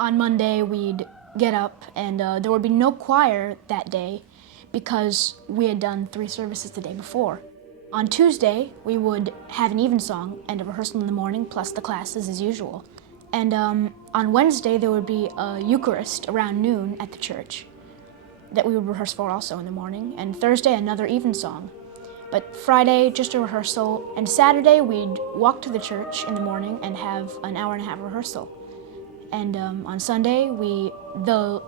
On Monday, we'd get up, and there would be no choir that day because we had done 3 services the day before. On Tuesday, we would have an evensong and a rehearsal in the morning, plus the classes as usual. And on Wednesday, there would be a Eucharist around noon at the church that we would rehearse for also in the morning, and Thursday, another evensong. But Friday, just a rehearsal, and Saturday, we'd walk to the church in the morning and have an hour-and-a-half rehearsal. And on Sunday, the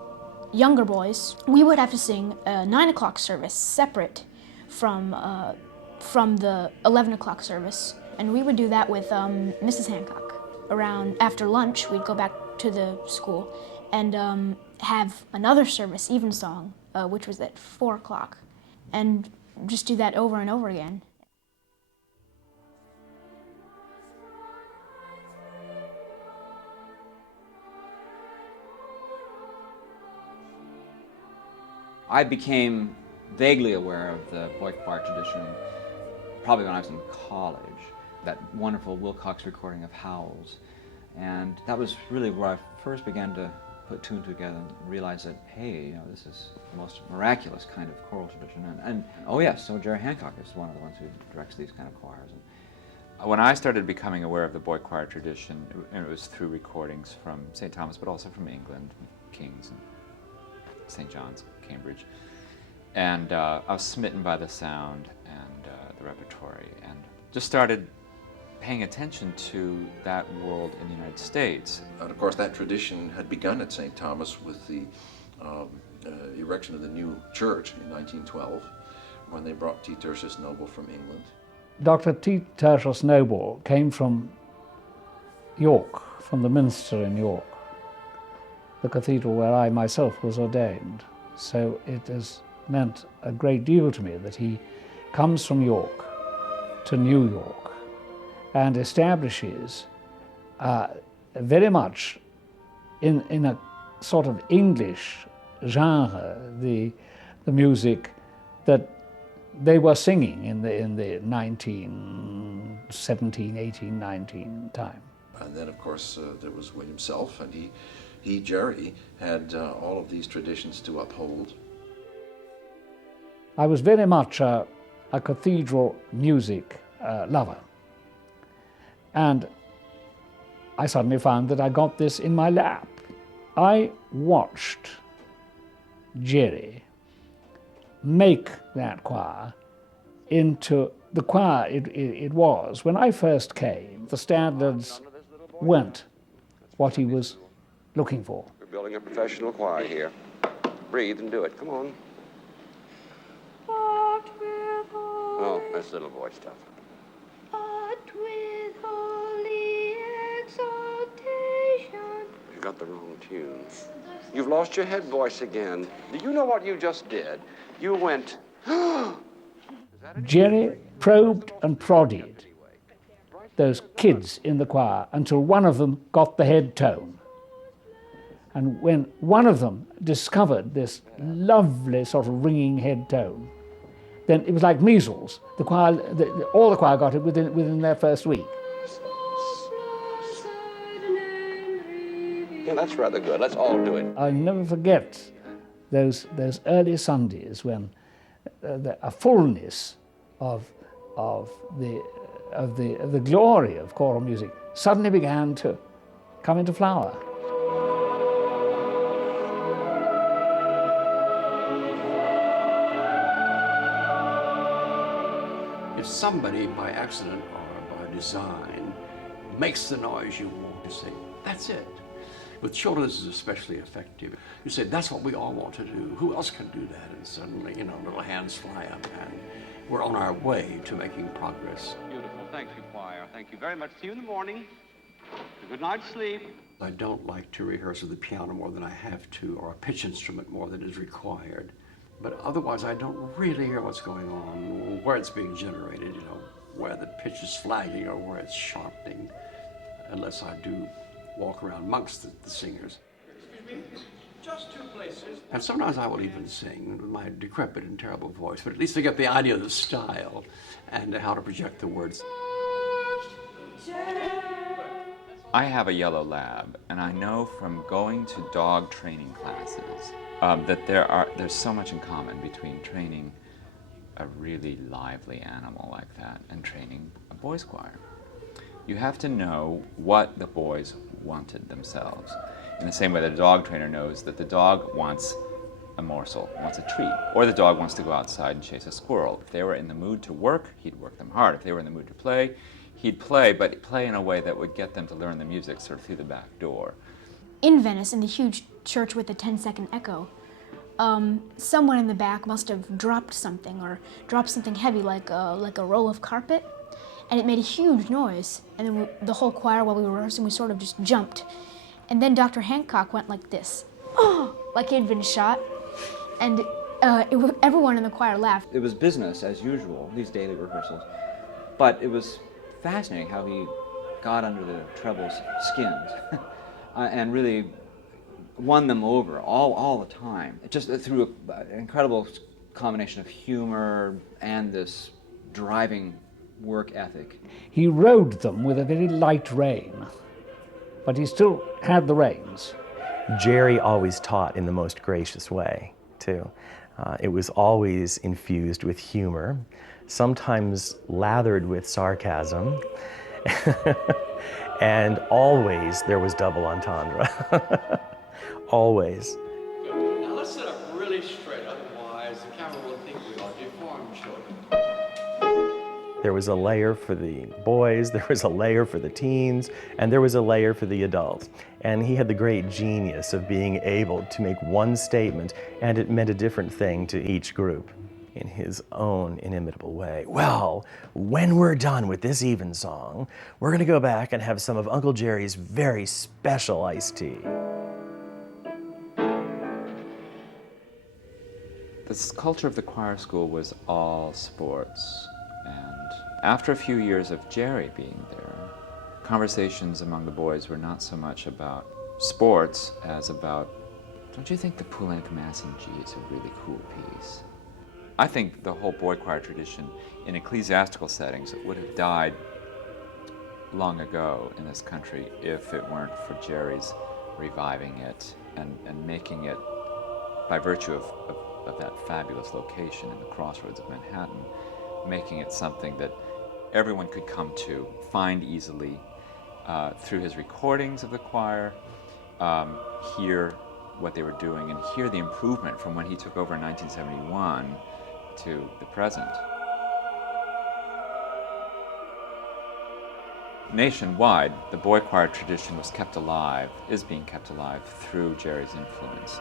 younger boys, we would have to sing a 9 o'clock service separate from the 11 o'clock service. And we would do that with Mrs. Hancock. Around after lunch, we'd go back to the school and have another service, evensong, which was at 4 o'clock. And just do that over and over again. I became vaguely aware of the boy choir tradition probably when I was in college, that wonderful Wilcox recording of Howells. And that was really where I first began to put two and two together and realize that, hey, you know, this is the most miraculous kind of choral tradition. And oh yes, so Jerry Hancock is one of the ones who directs these kind of choirs. When I started becoming aware of the boy choir tradition, it was through recordings from St. Thomas, but also from England, King's and St. John's, Cambridge. And I was smitten by the sound and the repertory, and just started paying attention to that world in the United States. And of course that tradition had begun at St. Thomas with the erection of the new church in 1912, when they brought T. Tertius Noble from England. Dr. T. Tertius Noble came from York, from the Minster in York, the cathedral where I myself was ordained. So it has meant a great deal to me that he comes from York to New York and establishes very much in a sort of English genre the music that they were singing in the 1917, 18, 19 time. And then of course there was William Self, and Jerry, had all of these traditions to uphold. I was very much a cathedral music lover. And I suddenly found that I got this in my lap. I watched Jerry make that choir into the choir it was. When I first came, the standards weren't what he was looking for. We're building a professional choir here. Breathe and do it. Come on. Oh, that's little boy stuff. You got the wrong tune. You've lost your head voice again. Do you know what you just did? You went, Jerry probed and prodded those kids in the choir until one of them got the head tone. And when one of them discovered this lovely sort of ringing head tone, then it was like measles. The choir, all the choir got it within their first week. Yeah, that's rather good. Let's all do it. I'll never forget those early Sundays when a fullness of the glory of choral music suddenly began to come into flower. If somebody by accident or by design makes the noise you want to say, that's it. With children, this is especially effective. You say, that's what we all want to do. Who else can do that? And suddenly, you know, little hands fly up, and we're on our way to making progress. Beautiful. Thank you, choir. Thank you very much. See you in the morning. Good night's sleep. I don't like to rehearse with the piano more than I have to, or a pitch instrument more than is required. But otherwise, I don't really hear what's going on, where it's being generated, you know, where the pitch is flagging or where it's sharpening, unless I do walk around amongst the singers. Excuse me, just 2 places. And sometimes I will even sing with my decrepit and terrible voice, but at least I get the idea of the style and how to project the words. I have a yellow lab, and I know from going to dog training classes that there's so much in common between training a really lively animal like that and training a boys' choir. You have to know what the boys wanted themselves. In the same way that a dog trainer knows that the dog wants a morsel, wants a treat, or the dog wants to go outside and chase a squirrel. If they were in the mood to work, he'd work them hard. If they were in the mood to play, he'd play, but play in a way that would get them to learn the music sort of through the back door. In Venice, in the huge church with the 10-second echo, someone in the back must have dropped something, or dropped something heavy like a roll of carpet, and it made a huge noise. And then the whole choir, while we were rehearsing, we sort of just jumped. And then Dr. Hancock went like this, oh, like he had been shot. And everyone in the choir laughed. It was business as usual, these daily rehearsals, but it was fascinating how he got under the treble's skins and really won them over all the time, just through an incredible combination of humor and this driving work ethic. He rode them with a very light rein, but he still had the reins. Jerry always taught in the most gracious way, too. It was always infused with humor, sometimes lathered with sarcasm, and always there was double entendre. Always. Now let's sit up really straight, otherwise the camera will think we are deformed children. There was a layer for the boys, there was a layer for the teens, and there was a layer for the adults. And he had the great genius of being able to make one statement, and it meant a different thing to each group in his own inimitable way. Well, when we're done with this evensong, we're going to go back and have some of Uncle Jerry's very special iced tea. This culture of the choir school was all sports, and after a few years of Jerry being there, conversations among the boys were not so much about sports as about, don't you think the Poulenc Mass in G is a really cool piece? I think the whole boy choir tradition in ecclesiastical settings would have died long ago in this country if it weren't for Jerry's reviving it and making it, by virtue of that fabulous location in the crossroads of Manhattan, making it something that everyone could come to, find easily through his recordings of the choir, hear what they were doing, and hear the improvement from when he took over in 1971 to the present. Nationwide, the boy choir tradition was kept alive, is being kept alive through Jerry's influence.